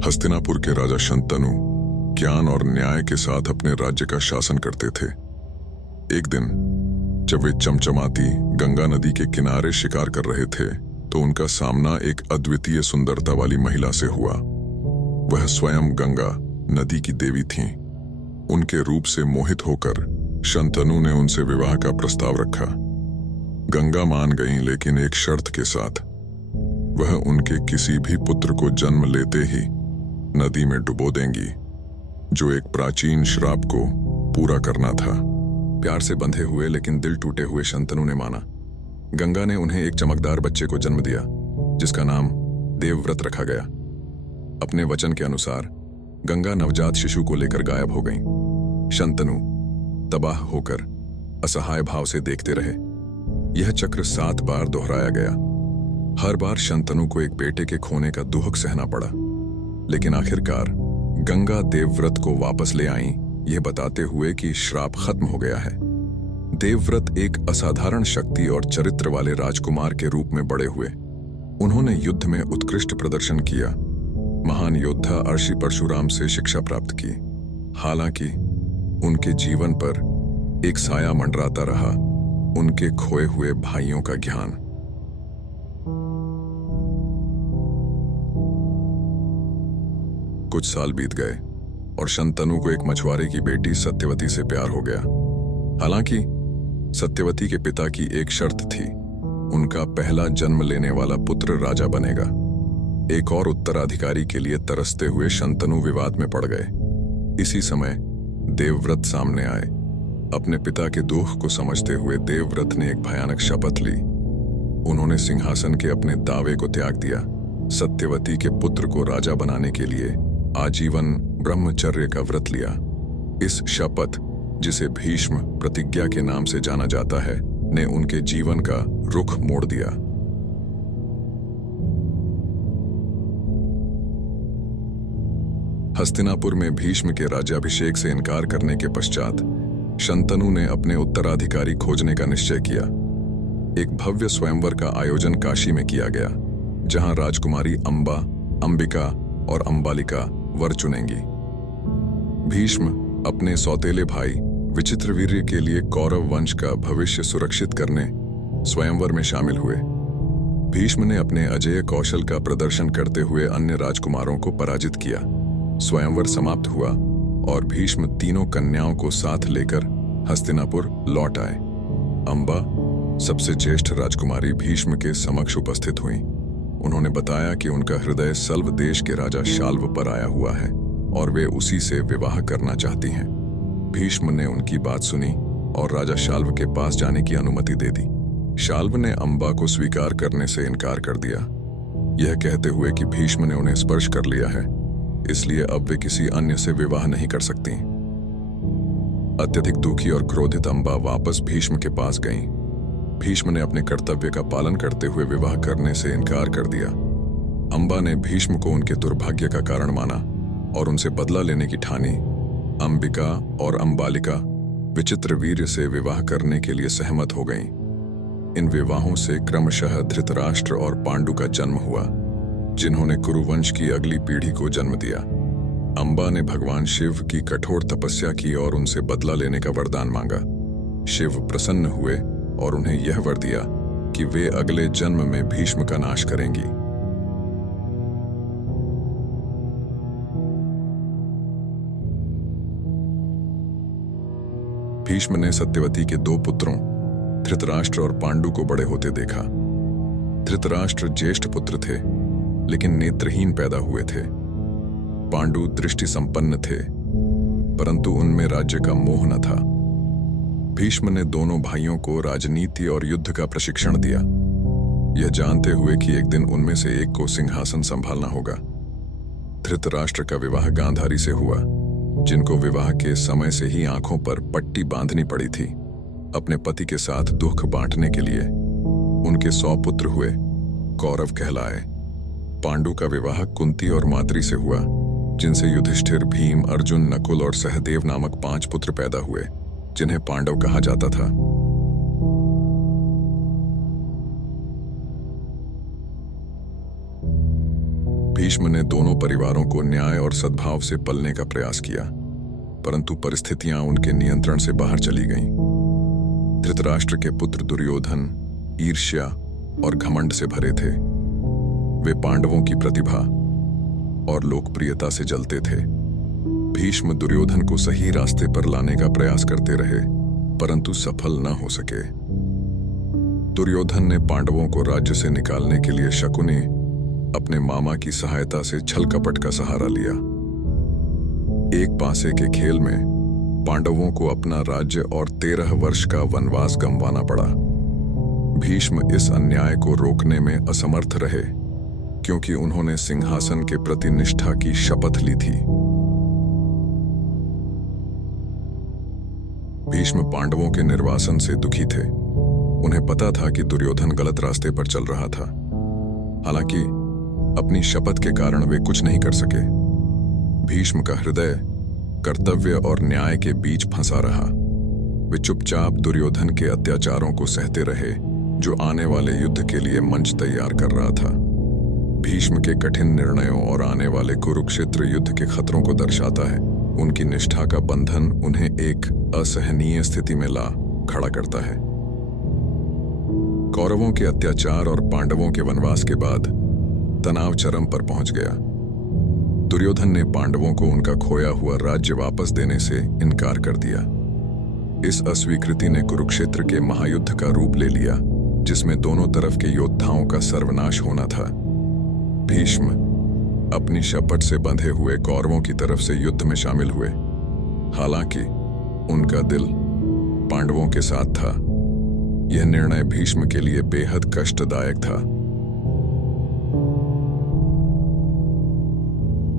हस्तिनापुर के राजा शंतनु ज्ञान और न्याय के साथ अपने राज्य का शासन करते थे। एक दिन जब वे चमचमाती गंगा नदी के किनारे शिकार कर रहे थे तो उनका सामना एक अद्वितीय सुंदरता वाली महिला से हुआ। वह स्वयं गंगा नदी की देवी थीं। उनके रूप से मोहित होकर शंतनु ने उनसे विवाह का प्रस्ताव रखा। गंगा मान गईं, लेकिन एक शर्त के साथ। वह उनके किसी भी पुत्र को जन्म लेते ही नदी में डुबो देंगी, जो एक प्राचीन श्राप को पूरा करना था। प्यार से बंधे हुए लेकिन दिल टूटे हुए शंतनु ने माना। गंगा ने उन्हें एक चमकदार बच्चे को जन्म दिया, जिसका नाम देवव्रत रखा गया। अपने वचन के अनुसार गंगा नवजात शिशु को लेकर गायब हो गईं। शंतनु तबाह होकर असहाय भाव से देखते रहे। यह चक्र 7 बार दोहराया गया। हर बार शंतनु को एक बेटे के खोने का दुख सहना पड़ा, लेकिन आखिरकार गंगा देवव्रत को वापस ले आईं, यह बताते हुए कि श्राप खत्म हो गया है। देवव्रत एक असाधारण शक्ति और चरित्र वाले राजकुमार के रूप में बड़े हुए। उन्होंने युद्ध में उत्कृष्ट प्रदर्शन किया। महान योद्धा अर्षि परशुराम से शिक्षा प्राप्त की। हालांकि उनके जीवन पर एक साया मंडराता रहा, उनके खोए हुए भाइयों का ज्ञान। कुछ साल बीत गए और शंतनु को एक मछुआरे की बेटी सत्यवती से प्यार हो गया। हालांकि सत्यवती के पिता की एक शर्त थी, उनका पहला जन्म लेने वाला पुत्र राजा बनेगा। एक और उत्तराधिकारी के लिए तरसते हुए शंतनु विवाद में पड़ गए। इसी समय देवव्रत सामने आए। अपने पिता के दुख को समझते हुए देवव्रत ने एक भयानक शपथ ली। उन्होंने सिंहासन के अपने दावे को त्याग दिया। सत्यवती के पुत्र को राजा बनाने के लिए आजीवन ब्रह्मचर्य का व्रत लिया। इस शपथ, जिसे भीष्म प्रतिज्ञा के नाम से जाना जाता है, ने उनके जीवन का रुख मोड़ दिया। हस्तिनापुर में भीष्म के राज्याभिषेक से इनकार करने के पश्चात शंतनु ने अपने उत्तराधिकारी खोजने का निश्चय किया। एक भव्य स्वयंवर का आयोजन काशी में किया गया, जहां राजकुमारी अंबा, अंबिका और अंबालिका वर चुनेंगी। भीष्म अपने सौतेले भाई विचित्रवीर्य के लिए कौरव वंश का भविष्य सुरक्षित करने स्वयंवर में शामिल हुए। भीष्म ने अपने अजेय कौशल का प्रदर्शन करते हुए अन्य राजकुमारों को पराजित किया। स्वयंवर समाप्त हुआ और भीष्म तीनों कन्याओं को साथ लेकर हस्तिनापुर लौट आए। अंबा, सबसे ज्येष्ठ राजकुमारी, भीष्म के समक्ष उपस्थित हुई। उन्होंने बताया कि उनका हृदय सल्व देश के राजा शाल्व पर आया हुआ है और वे उसी से विवाह करना चाहती हैं। भीष्म ने उनकी बात सुनी और राजा शाल्व के पास जाने की अनुमति दे दी। शाल्व ने अंबा को स्वीकार करने से इनकार कर दिया, यह कहते हुए कि भीष्म ने उन्हें स्पर्श कर लिया है, इसलिए अब वे किसी अन्य से विवाह नहीं कर सकती। अत्यधिक दुखी और क्रोधित अंबा वापस भीष्म के पास गईं। भीष्म ने अपने कर्तव्य का पालन करते हुए विवाह करने से इनकार कर दिया। अंबा ने भीष्म को उनके दुर्भाग्य का कारण माना और उनसे बदला लेने की ठानी। अंबिका और अंबालिका विचित्रवीर्य से विवाह करने के लिए सहमत हो गईं। इन विवाहों से क्रमशः धृतराष्ट्र और पांडु का जन्म हुआ, जिन्होंने कुरुवंश की अगली पीढ़ी को जन्म दिया। अंबा ने भगवान शिव की कठोर तपस्या की और उनसे बदला लेने का वरदान मांगा। शिव प्रसन्न हुए और उन्हें यह वर दिया कि वे अगले जन्म में भीष्म का नाश करेंगी। भीष्म ने सत्यवती के 2 पुत्रों धृतराष्ट्र और पांडु को बड़े होते देखा। धृतराष्ट्र ज्येष्ठ पुत्र थे, लेकिन नेत्रहीन पैदा हुए थे। पांडु दृष्टि संपन्न थे, परंतु उनमें राज्य का मोह न था। भीष्म ने दोनों भाइयों को राजनीति और युद्ध का प्रशिक्षण दिया, यह जानते हुए कि एक दिन उनमें से एक को सिंहासन संभालना होगा। धृतराष्ट्र का विवाह गांधारी से हुआ, जिनको विवाह के समय से ही आंखों पर पट्टी बांधनी पड़ी थी। अपने पति के साथ दुख बांटने के लिए उनके 100 पुत्र हुए, कौरव कहलाए। पांडु का विवाह कुंती और माद्री से हुआ, जिनसे युधिष्ठिर, भीम, अर्जुन, नकुल और सहदेव नामक 5 पुत्र पैदा हुए, जिन्हें पांडव कहा जाता था। भीष्म ने दोनों परिवारों को न्याय और सद्भाव से पलने का प्रयास किया, परंतु परिस्थितियां उनके नियंत्रण से बाहर चली गईं। धृतराष्ट्र के पुत्र दुर्योधन ईर्ष्या और घमंड से भरे थे। वे पांडवों की प्रतिभा और लोकप्रियता से जलते थे। भीष्म दुर्योधन को सही रास्ते पर लाने का प्रयास करते रहे, परंतु सफल न हो सके। दुर्योधन ने पांडवों को राज्य से निकालने के लिए शकुनी अपने मामा की सहायता से छल कपट का सहारा लिया। एक पासे के खेल में पांडवों को अपना राज्य और 13 वर्ष का वनवास गंवाना पड़ा। भीष्म इस अन्याय को रोकने में असमर्थ रहे, क्योंकि उन्होंने सिंहासन के प्रति निष्ठा की शपथ ली थी। भीष्म पांडवों के निर्वासन से दुखी थे। उन्हें पता था कि दुर्योधन गलत रास्ते पर चल रहा था। हालांकि अपनी शपथ के कारण वे कुछ नहीं कर सके। भीष्म का हृदय कर्तव्य और न्याय के बीच फंसा रहा। वे चुपचाप दुर्योधन के अत्याचारों को सहते रहे, जो आने वाले युद्ध के लिए मंच तैयार कर रहा था। भीष्म के कठिन निर्णयों और आने वाले कुरुक्षेत्र युद्ध के खतरों को दर्शाता है। उनकी निष्ठा का बंधन उन्हें एक असहनीय स्थिति में ला खड़ा करता है। कौरवों के अत्याचार और पांडवों के वनवास के बाद तनाव चरम पर पहुंच गया। दुर्योधन ने पांडवों को उनका खोया हुआ राज्य वापस देने से इनकार कर दिया। इस अस्वीकृति ने कुरुक्षेत्र के महायुद्ध का रूप ले लिया, जिसमें दोनों तरफ के योद्धाओं का सर्वनाश होना था। भीष्म अपनी शपथ से बंधे हुए कौरवों की तरफ से युद्ध में शामिल हुए। हालांकि उनका दिल पांडवों के साथ था। यह निर्णय भीष्म के लिए बेहद कष्टदायक था।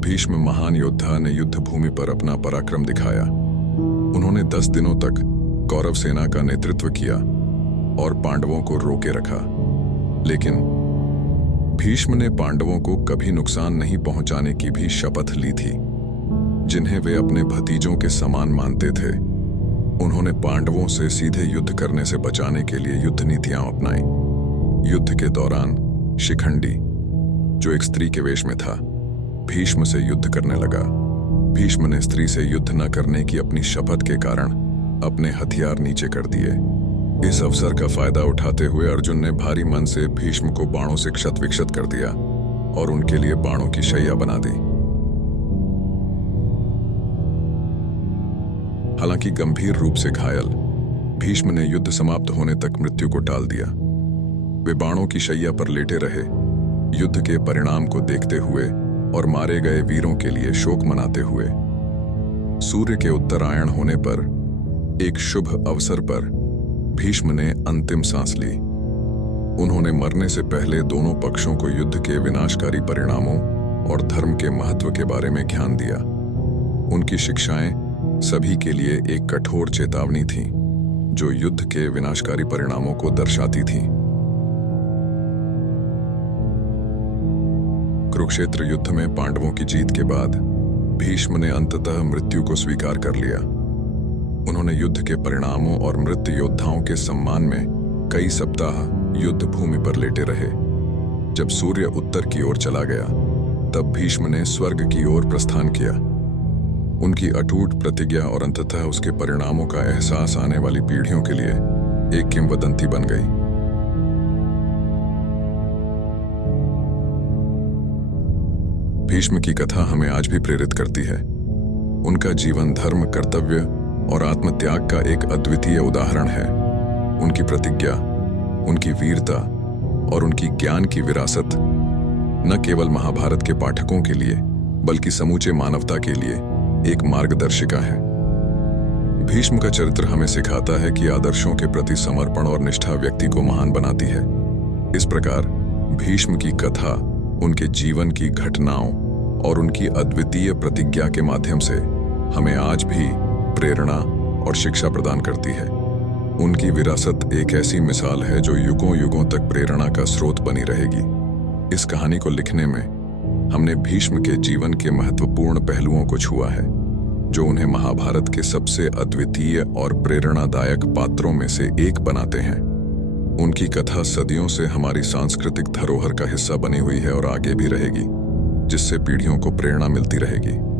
भीष्म महान योद्धा ने युद्ध भूमि पर अपना पराक्रम दिखाया। उन्होंने 10 दिनों तक कौरव सेना का नेतृत्व किया और पांडवों को रोके रखा। लेकिन भीष्म ने पांडवों को कभी नुकसान नहीं पहुंचाने की भी शपथ ली थी, जिन्हें वे अपने भतीजों के समान मानते थे। उन्होंने पांडवों से सीधे युद्ध करने से बचाने के लिए युद्ध नीतियां अपनाई। युद्ध के दौरान शिखंडी, जो एक स्त्री के वेश में था, भीष्म से युद्ध करने लगा। भीष्म ने स्त्री से युद्ध न करने की अपनी शपथ के कारण अपने हथियार नीचे कर दिए। इस अवसर का फायदा उठाते हुए अर्जुन ने भारी मन से भीष्म को बाणों से क्षत विक्षत कर दिया और उनके लिए बाणों की शैया बना दी। हालांकि गंभीर रूप से घायल, भीष्म ने युद्ध समाप्त होने तक मृत्यु को टाल दिया। वे बाणों की शैया पर लेटे रहे, युद्ध के परिणाम को देखते हुए और मारे गए वीरों के लिए शोक मनाते हुए। सूर्य के उत्तरायण होने पर एक शुभ अवसर पर भीष्म ने अंतिम सांस ली। उन्होंने मरने से पहले दोनों पक्षों को युद्ध के विनाशकारी परिणामों और धर्म के महत्व के बारे में ज्ञान दिया। उनकी शिक्षाएं सभी के लिए एक कठोर चेतावनी थी, जो युद्ध के विनाशकारी परिणामों को दर्शाती थी। कुरुक्षेत्र युद्ध में पांडवों की जीत के बाद भीष्म ने अंततः मृत्यु को स्वीकार कर लिया। उन्होंने युद्ध के परिणामों और मृत योद्धाओं के सम्मान में कई सप्ताह युद्ध भूमि पर लेटे रहे। जब सूर्य उत्तर की ओर चला गया, तब भीष्म ने स्वर्ग की ओर प्रस्थान किया। उनकी अटूट प्रतिज्ञा और अंततः उसके परिणामों का एहसास आने वाली पीढ़ियों के लिए एक किंवदंती बन गई। भीष्म की कथा हमें आज भी प्रेरित करती है। उनका जीवन धर्म, कर्तव्य और आत्मत्याग का एक अद्वितीय उदाहरण है। उनकी प्रतिज्ञा, उनकी वीरता और उनकी ज्ञान की विरासत न केवल महाभारत के पाठकों के लिए, बल्कि समूचे मानवता के लिए एक मार्गदर्शिका है। भीष्म का चरित्र हमें सिखाता है कि आदर्शों के प्रति समर्पण और निष्ठा व्यक्ति को महान बनाती है। इस प्रकार भीष्म की कथा उनके जीवन की घटनाओं और उनकी अद्वितीय प्रतिज्ञा के माध्यम से हमें आज भी प्रेरणा और शिक्षा प्रदान करती है। उनकी विरासत एक ऐसी मिसाल है जो युगों युगों तक प्रेरणा का स्रोत बनी रहेगी। इस कहानी को लिखने में हमने भीष्म के जीवन के महत्वपूर्ण पहलुओं को छुआ है, जो उन्हें महाभारत के सबसे अद्वितीय और प्रेरणादायक पात्रों में से एक बनाते हैं। उनकी कथा सदियों से हमारी सांस्कृतिक धरोहर का हिस्सा बनी हुई है और आगे भी रहेगी। जिससे पीढ़ियों को प्रेरणा मिलती रहेगी।